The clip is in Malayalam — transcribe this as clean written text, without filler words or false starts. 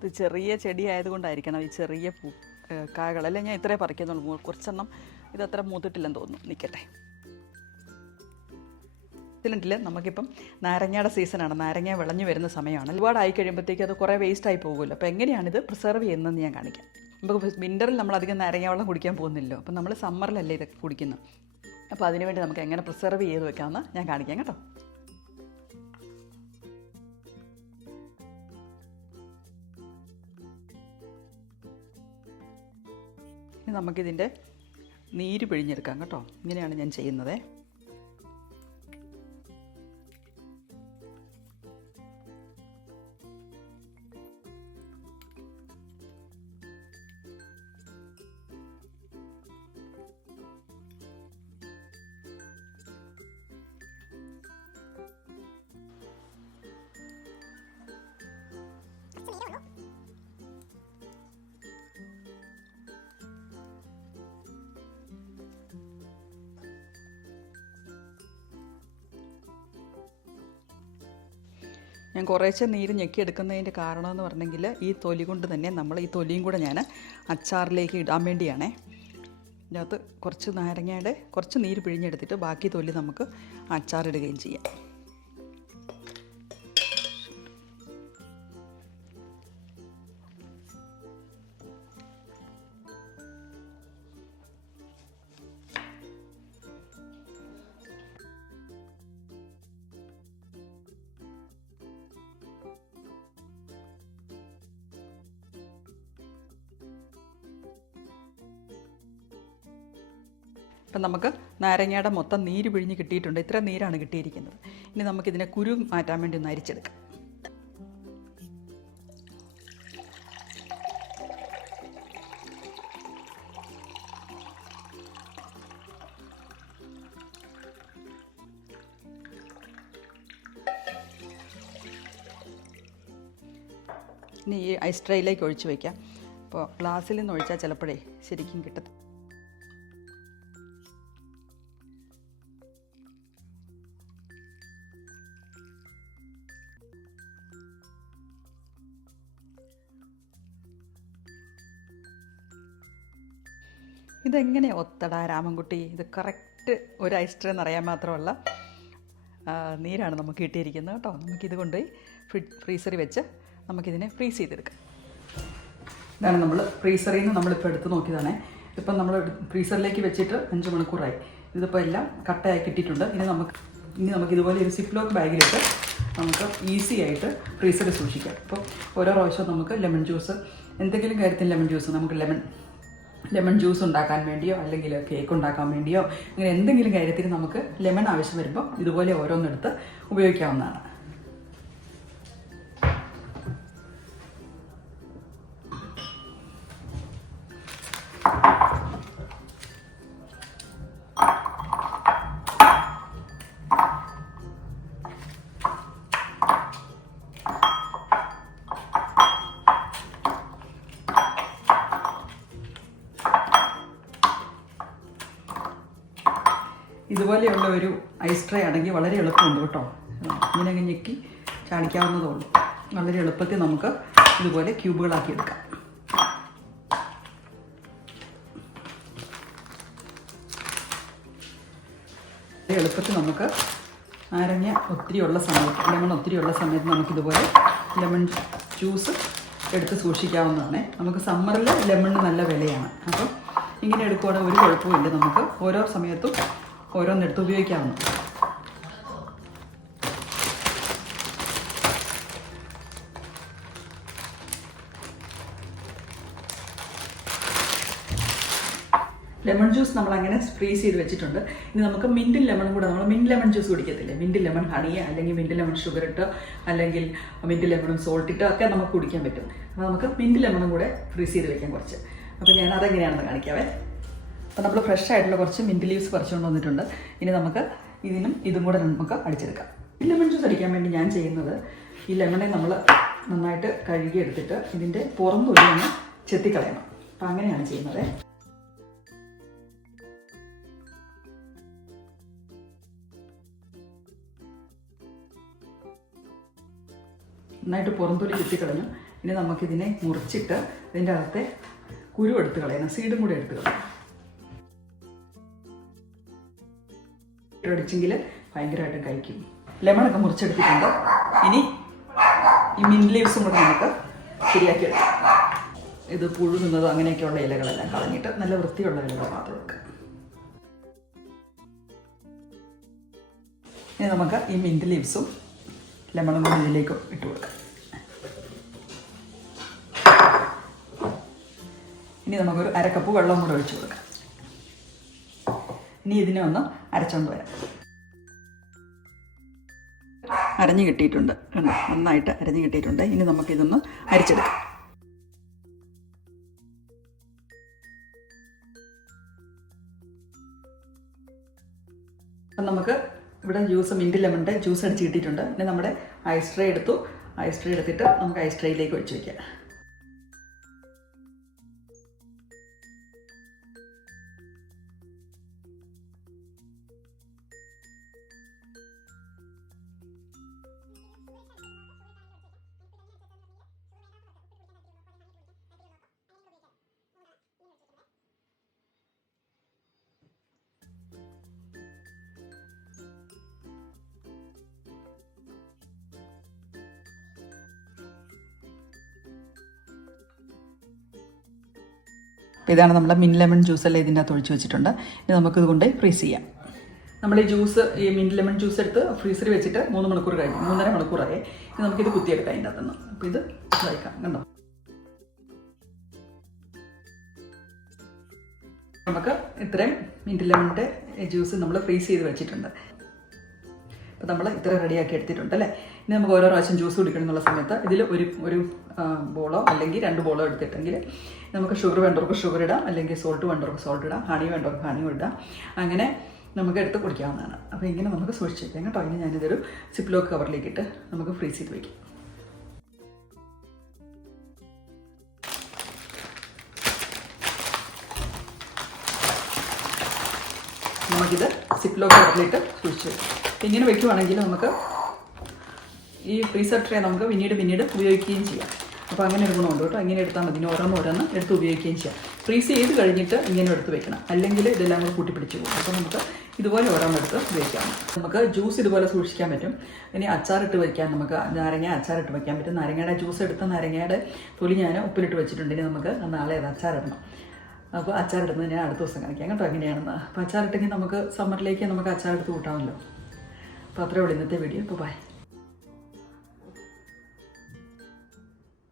ഇത് ചെറിയ ചെടി ആയതുകൊണ്ടായിരിക്കണം ഈ ചെറിയ കായകളെല്ലാം ഞാൻ ഇത്രേ പറിക്കുന്നുള്ളൂ. കുറച്ചെണ്ണം ഇതത്ര മൂത്തിട്ടില്ലെന്ന് തോന്നുന്നു. നിൽക്കട്ടെ. ഇതിലുണ്ടല്ലേ നമുക്കിപ്പം നാരങ്ങയുടെ സീസണാണ്. നാരങ്ങ വിളഞ്ഞു വരുന്ന സമയമാണ്. ഒരുപാടായി കഴിയുമ്പോഴത്തേക്ക് അത് കുറേ വേസ്റ്റായി പോകുമല്ലോ. അപ്പോൾ എങ്ങനെയാണിത് പ്രിസർവ് ചെയ്യുന്നതെന്ന് ഞാൻ കാണിക്കാം. നമുക്ക് വിൻ്ററിൽ നമ്മളധികം നാരങ്ങ വെള്ളം കുടിക്കാൻ പോകുന്നില്ലല്ലോ. അപ്പം നമ്മൾ സമ്മറിലല്ലേ ഇതൊക്കെ കുടിക്കുന്നത്. അപ്പോൾ അതിനുവേണ്ടി നമുക്ക് എങ്ങനെ പ്രിസർവ് ചെയ്ത് വെക്കാമെന്ന് ഞാൻ കാണിക്കാം കേട്ടോ. ഇനി നമുക്കിതിൻ്റെ നീര് പിഴിഞ്ഞെടുക്കാം കേട്ടോ. ഇങ്ങനെയാണ് ഞാൻ ചെയ്യുന്നത്. ഞാൻ കുറേശ്ശെ നീര് ഞെക്കിയെടുക്കുന്നതിൻ്റെ കാരണമെന്ന് പറഞ്ഞെങ്കിൽ ഈ തൊലി കൊണ്ട് തന്നെ നമ്മൾ ഈ തൊലിയും കൂടെ ഞാൻ അച്ചാറിലേക്ക് ഇടാൻ വേണ്ടിയാണേ. ഇതിനകത്ത് കുറച്ച് നാരങ്ങയുടെ കുറച്ച് നീര് പിഴിഞ്ഞെടുത്തിട്ട് ബാക്കി തൊലി നമുക്ക് അച്ചാറിടുകയും ചെയ്യാം. അപ്പം നമുക്ക് നാരങ്ങയുടെ മൊത്തം നീര് പിഴിഞ്ഞ് കിട്ടിയിട്ടുണ്ട്. ഇത്ര നീരാണ് കിട്ടിയിരിക്കുന്നത്. ഇനി നമുക്കിതിനെ കുരു മാറ്റാൻ വേണ്ടി ഒന്ന് അരിച്ചെടുക്കാം. ഇനി ഈ ഐസ് ട്രേയിലേക്ക് ഒഴിച്ച് വയ്ക്കാം. അപ്പോൾ ഗ്ലാസ്സിൽ നിന്ന് ഒഴിച്ചാൽ ചിലപ്പോഴേ ശരിക്കും കിട്ടത്തില്ല. ഇതെങ്ങനെയാണ് ഒത്തടാ രാമൻകുട്ടി? ഇത് കറക്റ്റ് ഒരു ഐസ് ട്രേ എന്നറിയാൻ മാത്രമല്ല നീരാണ് നമുക്ക് കിട്ടിയിരിക്കുന്നത് കേട്ടോ. നമുക്കിത് കൊണ്ടുപോയി ഫ്രീസറിൽ വെച്ച് നമുക്കിതിനെ ഫ്രീസ് ചെയ്തെടുക്കാം. ഇതാണ് നമ്മൾ ഫ്രീസറിൽ നിന്ന് നമ്മളിപ്പോൾ എടുത്ത് നോക്കിയതാണേ. ഇപ്പം നമ്മൾ ഫ്രീസറിലേക്ക് വെച്ചിട്ട് 5 മണിക്കൂറായി. ഇതിപ്പോൾ എല്ലാം കട്ടയായി കിട്ടിയിട്ടുണ്ട്. ഇനി നമുക്ക് ഇതുപോലെ ഒരു സിപ്ലോക്ക് ബാഗിലിട്ട് നമുക്ക് ഈസി ആയിട്ട് ഫ്രീസറിൽ സൂക്ഷിക്കാം. അപ്പോൾ ഓരോ പ്രാവശ്യവും നമുക്ക് ലെമൺ ജ്യൂസ്, എന്തെങ്കിലും കാര്യത്തിൽ ലെമൺ ജ്യൂസ്, നമുക്ക് ലെമൺ ജ്യൂസ് ഉണ്ടാക്കാൻ വേണ്ടിയോ അല്ലെങ്കിൽ കേക്ക് ഉണ്ടാക്കാൻ വേണ്ടിയോ അങ്ങനെ എന്തെങ്കിലും കാര്യത്തിൽ നമുക്ക് ലെമൺ ആവശ്യം വരുമ്പോൾ ഇതുപോലെ ഓരോന്നെടുത്ത് ഉപയോഗിക്കാവുന്നതാണ്. ഇതുപോലെയുള്ള ഒരു ഐസ് ട്രേ ആണെങ്കിൽ വളരെ എളുപ്പമുണ്ട് കേട്ടോ. ഇങ്ങനെ ഞെക്കി ചാടിക്കാവുന്നതേ ഉള്ളൂ. വളരെ എളുപ്പത്തിൽ നമുക്ക് ഇതുപോലെ ക്യൂബുകളാക്കി എടുക്കാം. എളുപ്പത്തിൽ നമുക്ക് നാരങ്ങ ഒത്തിരിയുള്ള സമയത്ത്, ലെമൺ ഒത്തിരിയുള്ള സമയത്ത് നമുക്കിതുപോലെ ലെമൺ ജ്യൂസ് എടുത്ത് സൂക്ഷിക്കാവുന്നതാണ്. നമുക്ക് സമ്മറിൽ ലെമണിന് നല്ല വിലയാണ്. അപ്പം ഇങ്ങനെ എടുക്കുവാണെങ്കിൽ ഒരു കുഴപ്പമില്ല. നമുക്ക് ഓരോ സമയത്തും ഓരോന്നെടുത്ത് ഉപയോഗിക്കാവുന്നു. ലെമൺ ജ്യൂസ് നമ്മൾ അങ്ങനെ ഫ്രീസ് ചെയ്ത് വെച്ചിട്ടുണ്ട്. ഇനി നമുക്ക് മിൻറ്റും ലെമണും കൂടെ, നമ്മൾ മിൻറ്റ് ലെമൺ ജ്യൂസ് കുടിക്കത്തില്ലേ, മിൻറ്റ് ലെമൺ ഹണി അല്ലെങ്കിൽ മിൻറ്റ് ലെമൺ ഷുഗർ ഇട്ട് അല്ലെങ്കിൽ മിൻറ്റ് ലെമണും സോൾട്ട് ഇട്ട് ഒക്കെ നമുക്ക് കുടിക്കാൻ പറ്റും. അപ്പോൾ നമുക്ക് മിൻറ്റ് ലെമണും കൂടെ ഫ്രീസ് ചെയ്ത് വെക്കാം കുറച്ച്. അപ്പോൾ ഞാൻ അതെങ്ങനെയാണെന്ന് കാണിക്കാവേ. അപ്പോൾ നമ്മൾ ഫ്രഷ് ആയിട്ടുള്ള കുറച്ച് മിൻറ്റ് ലീവ്സ് പറിച്ചുകൊണ്ട് വന്നിട്ടുണ്ട്. ഇനി നമുക്ക് ഇതും കൂടെ നമുക്ക് അടിച്ചെടുക്കാം. ഈ ലെമൺ ജ്യൂസ് അടിക്കാൻ വേണ്ടി ഞാൻ ചെയ്യുന്നത്, ഈ ലെമണെ നമ്മൾ നന്നായിട്ട് കഴുകിയെടുത്തിട്ട് ഇതിൻ്റെ പുറം തൊലി ഒന്ന് ചെത്തിക്കളയണം. അപ്പം അങ്ങനെയാണ് ചെയ്യുന്നത്. നന്നായിട്ട് പുറംതൊലി ചെത്തിക്കളഞ്ഞു. ഇനി നമുക്കിതിനെ മുറിച്ചിട്ട് ഇതിൻ്റെ അകത്തെ കുരു എടുത്ത് കളയണം, സീഡും കൂടെ എടുത്ത് കളയണം. അടിച്ചെങ്കിൽ ഭയങ്കരമായിട്ടും കഴിക്കും. ലെമണൊക്കെ മുറിച്ചെടുത്തിട്ടുണ്ട്. ഇനി ഈ മിൻറ്റ് ലീവ്സും കൂടെ നമുക്ക് ശരിയാക്കി എടുക്കാം. ഇത് പുഴുകുന്നത് അങ്ങനെയൊക്കെയുള്ള ഇലകളെല്ലാം കളഞ്ഞിട്ട് നല്ല വൃത്തിയുള്ള ഇലകൾ മാത്രം എടുക്കാം. ഇനി നമുക്ക് ഈ മിൻറ്റ് ലീവ്സും ലെമണും കൂടി ഇതിലേക്ക് ഇട്ട് കൊടുക്കാം. ഇനി നമുക്കൊരു 1/2 കപ്പ് വെള്ളം കൂടെ ഒഴിച്ച് കൊടുക്കാം. ഇനി ഇതിനെ ഒന്ന് അരച്ചുകൊണ്ട് വരാം. അരഞ്ഞു കിട്ടിയിട്ടുണ്ട്, കണ്ടോ, നന്നായിട്ട് അരഞ്ഞു കിട്ടിയിട്ടുണ്ട്. ഇനി നമുക്കിതൊന്ന് അരിച്ചെടുക്കാം. അപ്പം നമുക്ക് ഇവിടെ ജ്യൂസ് മിൻറ്റ് ലെമണിൻ്റെ ജ്യൂസ് അടിച്ച് കിട്ടിയിട്ടുണ്ട്. ഇനി നമ്മുടെ ഐസ് ട്രേ എടുത്തു. ഐസ് ട്രേ എടുത്തിട്ട് നമുക്ക് ഐസ് ട്രേയിലേക്ക് ഒഴിച്ച് വയ്ക്കാം. അപ്പോൾ ഇതാണ് നമ്മുടെ മിൻറ്റ് ലെമൺ ജ്യൂസെല്ലാം ഇതിൻ്റെ അകത്ത് ഒഴിച്ച് വെച്ചിട്ടുണ്ട്. ഇനി നമുക്കിത് കൊണ്ട് ഫ്രീസ് ചെയ്യാം. നമ്മൾ ഈ ജ്യൂസ്, ഈ മിൻറ്റ് ലെമൺ ജ്യൂസ് എടുത്ത് ഫ്രീസറിൽ വെച്ചിട്ട് 3 മണിക്കൂർ കഴിഞ്ഞു, 3.5 മണിക്കൂറായി. ഇനി നമുക്കിത് കുത്തിയെടുക്കാം അതിൻ്റെ അകത്തുനിന്ന്. അപ്പോൾ ഇത് കഴിക്കാം, കണ്ടോ. നമുക്ക് ഇത്രയും മിൻറ്റ് ലെമണിൻ്റെ ജ്യൂസ് നമ്മൾ ഫ്രീസ് ചെയ്ത് വെച്ചിട്ടുണ്ട്. അപ്പോൾ നമ്മൾ ഇത്ര റെഡിയാക്കി എടുത്തിട്ടുണ്ട് അല്ലേ. ഇനി നമുക്ക് ഓരോ പ്രാവശ്യം ജ്യൂസ് കുടിക്കണം എന്നുള്ള സമയത്ത് ഇതിൽ ഒരു ബോളോ അല്ലെങ്കിൽ 2 ബോളോ എടുത്തിട്ടെങ്കിൽ നമുക്ക് ഷുഗർ വേണ്ടവർക്ക് ഷുഗർ ഇടാം, അല്ലെങ്കിൽ സോൾട്ട് വേണ്ടവർക്ക് സോൾട്ട് ഇടാം, ഹണി വേണ്ടവർക്ക് ഹണി ഇടാം. അങ്ങനെ നമുക്ക് എടുത്ത് കുടിക്കാവുന്നതാണ്. അപ്പോൾ ഇങ്ങനെ നമുക്ക് സൂക്ഷിച്ച് വയ്ക്കാം കേട്ടോ. ഇനി ഞാനിതൊരു സിപ്ലോക്ക് കവറിലേക്കിട്ട് നമുക്ക് ഫ്രീസ് ചെയ്ത് വയ്ക്കാം. നമുക്കിത് സിപ്ലോക്ക് കവറിലിട്ട് സൂക്ഷിച്ച് വയ്ക്കാം. ഇങ്ങനെ വയ്ക്കുവാണെങ്കിൽ നമുക്ക് ഈ ഫ്രീസർ ട്രേ നമുക്ക് പിന്നീട് ഉപയോഗിക്കുകയും ചെയ്യാം. അപ്പോൾ അങ്ങനെ ഒരു ഗുണമുണ്ട് കേട്ടോ. ഇങ്ങനെ എടുത്താൽ മതി, ഓരോന്ന് എടുത്ത് ഉപയോഗിക്കുകയും ചെയ്യാം. ഫ്രീസ് ചെയ്ത് കഴിഞ്ഞിട്ട് ഇങ്ങനെ എടുത്ത് വെക്കണം, അല്ലെങ്കിൽ ഇതെല്ലാം കൂടെ കൂട്ടിപ്പിടിച്ച് പോകും. അപ്പോൾ നമുക്ക് ഇതുപോലെ ഓരോന്നെടുത്ത് ഉപയോഗിക്കാം. നമുക്ക് ജ്യൂസ് ഇതുപോലെ സൂക്ഷിക്കാൻ പറ്റും. ഇനി അച്ചാറിട്ട് വയ്ക്കാൻ, നമുക്ക് നാരങ്ങ അച്ചാറിട്ട് വയ്ക്കാൻ പറ്റും. നാരങ്ങയുടെ ജ്യൂസ് എടുത്ത നാരങ്ങയുടെ തൊലി ഞാൻ ഉപ്പിലിട്ട് വെച്ചിട്ടുണ്ട്. ഇനി നമുക്ക് നാളെ അത് അച്ചാറിടണം. അപ്പോൾ അച്ചാറിടുന്നത് ഞാൻ അടുത്ത ദിവസം കാണിക്കാം കേട്ടോ എങ്ങനെയാണെന്ന്. അപ്പോൾ അച്ചാറിട്ടെങ്കിൽ നമുക്ക് സമ്മറിലേക്ക് നമുക്ക് അച്ചാറെടുത്ത് കൂട്ടാമല്ലോ. അപ്പോൾ അത്രയേ ഉള്ളൂ ഇന്നത്തെ വീഡിയോ. അപ്പോൾ ബൈ.